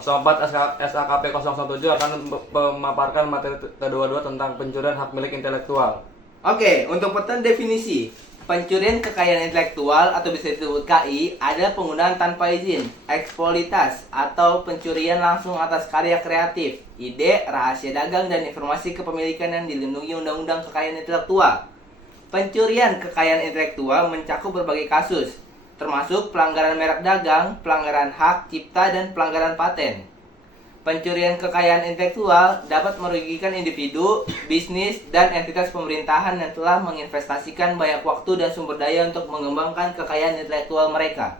04 SAKP 017 akan memaparkan materi kedua-dua tentang pencurian hak milik intelektual. Oke, untuk pertanyaan definisi. Pencurian kekayaan intelektual atau bisa disebut KI adalah penggunaan tanpa izin, eksploitas, atau pencurian langsung atas karya kreatif, ide, rahasia dagang, dan informasi kepemilikan yang dilindungi Undang-Undang Kekayaan Intelektual. Pencurian kekayaan intelektual mencakup berbagai kasus, termasuk pelanggaran merek dagang, pelanggaran hak cipta, dan pelanggaran paten. Pencurian kekayaan intelektual dapat merugikan individu, bisnis, dan entitas pemerintahan yang telah menginvestasikan banyak waktu dan sumber daya untuk mengembangkan kekayaan intelektual mereka.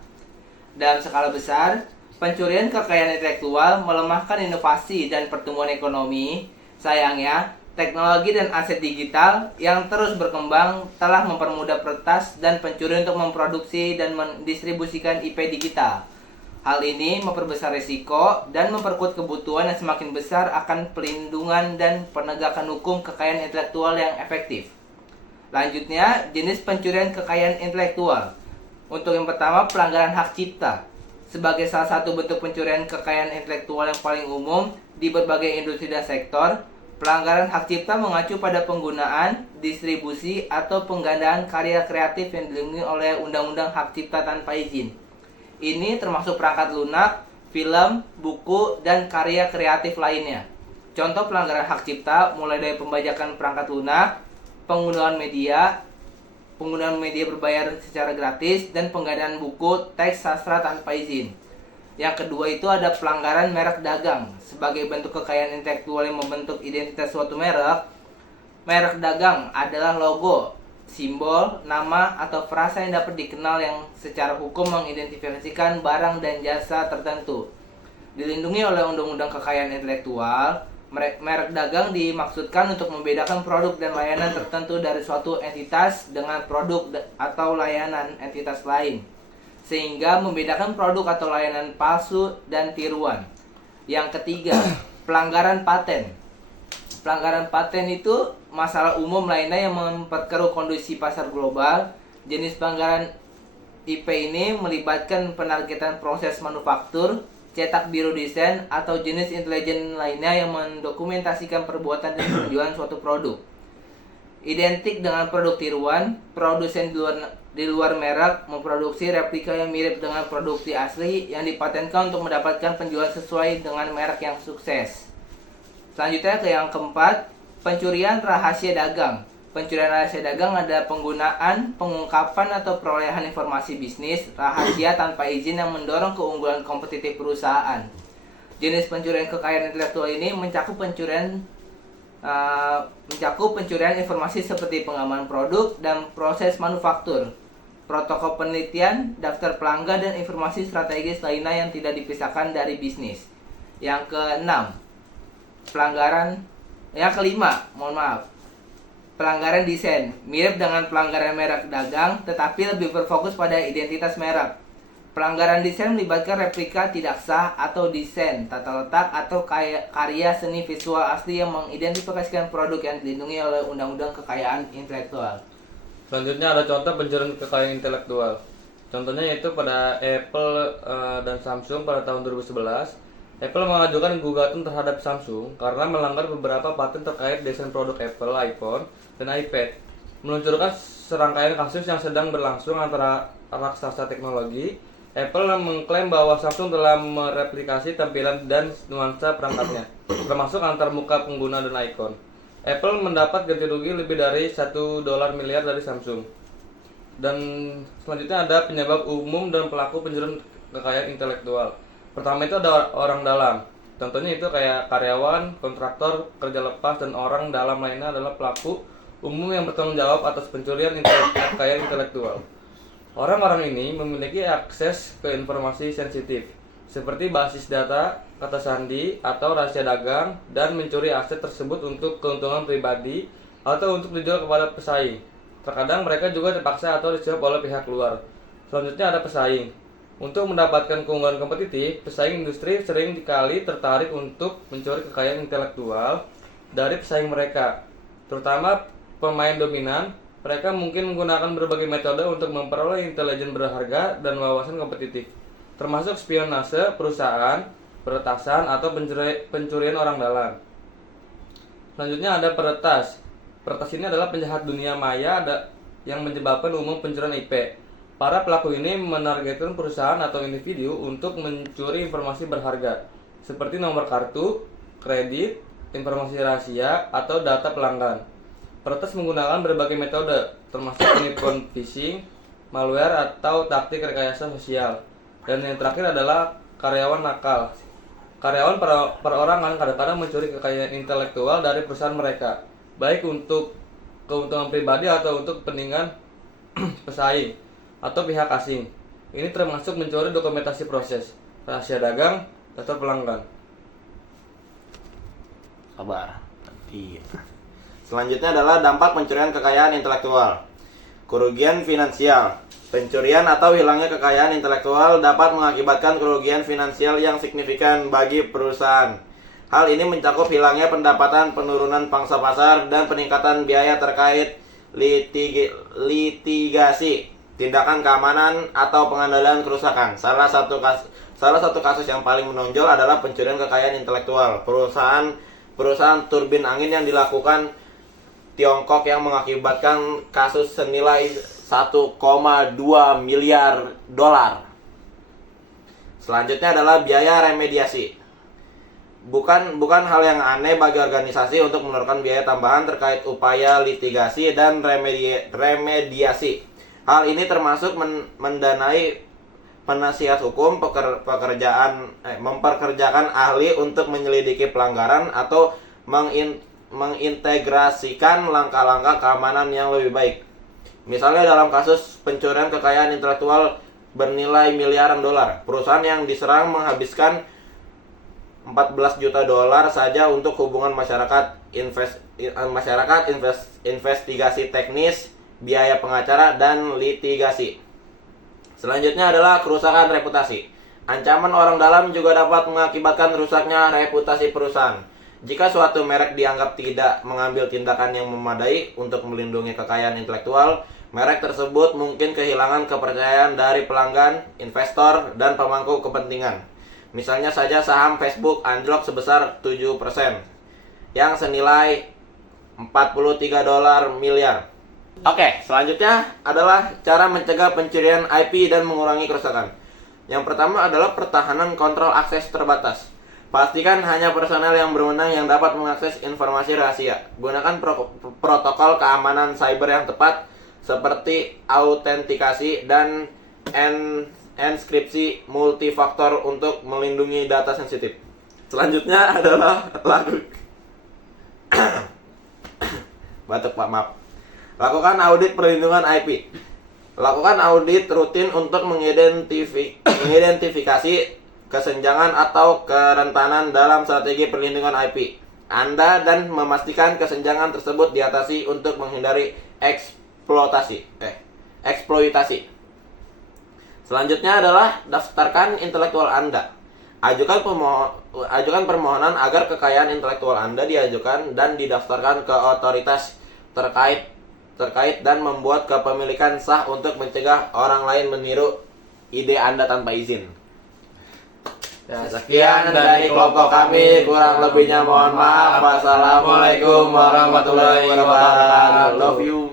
Dalam skala besar, pencurian kekayaan intelektual melemahkan inovasi dan pertumbuhan ekonomi. Sayangnya, teknologi dan aset digital yang terus berkembang telah mempermudah peretas dan pencuri untuk memproduksi dan mendistribusikan IP digital. Hal ini memperbesar risiko dan memperkuat kebutuhan yang semakin besar akan pelindungan dan penegakan hukum kekayaan intelektual yang efektif. Lanjutnya, jenis pencurian kekayaan intelektual. Untuk yang pertama, pelanggaran hak cipta. Sebagai salah satu bentuk pencurian kekayaan intelektual yang paling umum di berbagai industri dan sektor, pelanggaran hak cipta mengacu pada penggunaan, distribusi, atau penggandaan karya kreatif yang dilindungi oleh Undang-Undang Hak Cipta tanpa izin. Ini termasuk perangkat lunak, film, buku, dan karya kreatif lainnya. Contoh pelanggaran hak cipta mulai dari pembajakan perangkat lunak, penggunaan media berbayar secara gratis, dan penggandaan buku teks sastra tanpa izin. Yang kedua itu ada pelanggaran merek dagang. Sebagai bentuk kekayaan intelektual yang membentuk identitas suatu merek, merek dagang adalah logo, simbol, nama, atau frasa yang dapat dikenal yang secara hukum mengidentifikasikan barang dan jasa tertentu. Dilindungi oleh Undang-Undang Kekayaan Intelektual, merek dagang dimaksudkan untuk membedakan produk dan layanan tertentu dari suatu entitas dengan produk atau layanan entitas lain, sehingga membedakan produk atau layanan palsu dan tiruan. Yang ketiga, pelanggaran paten. Pelanggaran paten itu masalah umum lainnya yang memperkeruh kondisi pasar global. Jenis pelanggaran IP ini melibatkan penargetan proses manufaktur, cetak biru desain, atau jenis intelijen lainnya yang mendokumentasikan perbuatan dan penjualan suatu produk. Identik dengan produk tiruan, produsen di luar merek memproduksi replika yang mirip dengan produksi asli yang dipatenkan untuk mendapatkan penjualan sesuai dengan merek yang sukses. Selanjutnya ke yang keempat, pencurian rahasia dagang. Pencurian rahasia dagang adalah penggunaan, pengungkapan, atau perolehan informasi bisnis rahasia tanpa izin yang mendorong keunggulan kompetitif perusahaan. Jenis pencurian kekayaan intelektual ini mencakup pencurian informasi seperti pengamanan produk dan proses manufaktur, protokol penelitian, daftar pelanggan, dan informasi strategis lainnya yang tidak dipisahkan dari bisnis. Yang keenam, pelanggaran desain. Mirip dengan pelanggaran merek dagang, tetapi lebih berfokus pada identitas merek. Pelanggaran desain melibatkan replika tidak sah atau desain, tata letak, atau karya seni visual asli yang mengidentifikasikan produk yang dilindungi oleh Undang-Undang Kekayaan Intelektual. Selanjutnya ada contoh pencurian kekayaan intelektual. Contohnya yaitu pada Apple dan Samsung pada tahun 2011. Apple mengajukan gugatan terhadap Samsung karena melanggar beberapa paten terkait desain produk Apple, iPhone, dan iPad. Meluncurkan serangkaian kasus yang sedang berlangsung antara raksasa teknologi. Apple mengklaim bahwa Samsung telah mereplikasi tampilan dan nuansa perangkatnya, termasuk antar muka pengguna dan ikon. Apple mendapat ganti rugi lebih dari $1 miliar dari Samsung. Dan selanjutnya ada penyebab umum dan pelaku pencurian kekayaan intelektual. Pertama itu ada orang dalam. Contohnya itu kayak karyawan, kontraktor, kerja lepas, dan orang dalam lainnya adalah pelaku umum yang bertanggung jawab atas pencurian kekayaan intelektual. Orang-orang ini memiliki akses ke informasi sensitif, seperti basis data, kata sandi, atau rahasia dagang, dan mencuri aset tersebut untuk keuntungan pribadi atau untuk dijual kepada pesaing. Terkadang mereka juga terpaksa atau disuap oleh pihak luar. Selanjutnya ada pesaing. Untuk mendapatkan keunggulan kompetitif, pesaing industri sering kali tertarik untuk mencuri kekayaan intelektual dari pesaing mereka, terutama pemain dominan. Mereka mungkin menggunakan berbagai metode untuk memperoleh intelijen berharga dan wawasan kompetitif, termasuk spionase perusahaan, peretasan atau pencurian orang dalam. Selanjutnya ada peretas. Peretas ini adalah penjahat dunia maya yang menyebabkan umum pencurian IP. Para pelaku ini menargetkan perusahaan atau individu untuk mencuri informasi berharga, seperti nomor kartu, kredit, informasi rahasia, atau data pelanggan. Peretas menggunakan berbagai metode, termasuk penipuan phishing, malware, atau taktik rekayasa sosial. Dan yang terakhir adalah karyawan nakal. Karyawan perorangan kadang-kadang mencuri kekayaan intelektual dari perusahaan mereka, baik untuk keuntungan pribadi atau untuk kepentingan pesaing atau pihak asing. Ini termasuk mencuri dokumentasi proses, rahasia dagang, data pelanggan. Sabar. Iya. Selanjutnya adalah dampak pencurian kekayaan intelektual. Kerugian finansial. Pencurian atau hilangnya kekayaan intelektual dapat mengakibatkan kerugian finansial yang signifikan bagi perusahaan. Hal ini mencakup hilangnya pendapatan, penurunan pangsa pasar, dan peningkatan biaya terkait litigasi, tindakan keamanan, atau pengendalian kerusakan. Salah satu kasus yang paling menonjol adalah pencurian kekayaan intelektual perusahaan turbin angin yang dilakukan Tiongkok yang mengakibatkan kasus senilai 1,2 miliar dolar. Selanjutnya adalah biaya remediasi. Bukan hal yang aneh bagi organisasi untuk mengeluarkan biaya tambahan terkait upaya litigasi dan remediasi. Hal ini termasuk mendanai penasihat hukum, memperkerjakan ahli untuk menyelidiki pelanggaran, atau mengintegrasikan langkah-langkah keamanan yang lebih baik. Misalnya dalam kasus pencurian kekayaan intelektual bernilai miliaran dolar, perusahaan yang diserang menghabiskan 14 juta dolar saja untuk hubungan investigasi teknis, biaya pengacara, dan litigasi. Selanjutnya adalah kerusakan reputasi. Ancaman orang dalam juga dapat mengakibatkan rusaknya reputasi perusahaan. Jika suatu merek dianggap tidak mengambil tindakan yang memadai untuk melindungi kekayaan intelektual, merek tersebut mungkin kehilangan kepercayaan dari pelanggan, investor, dan pemangku kepentingan. Misalnya saja saham Facebook anjlok sebesar 7%, yang senilai 43 dolar miliar. Oke, selanjutnya adalah cara mencegah pencurian IP dan mengurangi kerusakan. Yang pertama adalah pertahanan kontrol akses terbatas. Pastikan hanya personel yang berwenang yang dapat mengakses informasi rahasia. Gunakan protokol keamanan cyber yang tepat, seperti autentikasi dan enskripsi multifaktor untuk melindungi data sensitif. Selanjutnya adalah batuk Pak, maaf. Lakukan audit perlindungan IP. Lakukan audit rutin untuk mengidentifikasi kesenjangan atau kerentanan dalam strategi perlindungan IP Anda dan memastikan kesenjangan tersebut diatasi untuk menghindari eksploitasi. Selanjutnya adalah daftarkan intelektual Anda. Ajukan permohonan agar kekayaan intelektual Anda diajukan dan didaftarkan ke otoritas terkait dan membuat kepemilikan sah untuk mencegah orang lain meniru ide Anda tanpa izin. Ya, sekian dari kelompok kami, kurang lebihnya mohon maaf. Wassalamualaikum warahmatullahi wabarakatuh. Love you.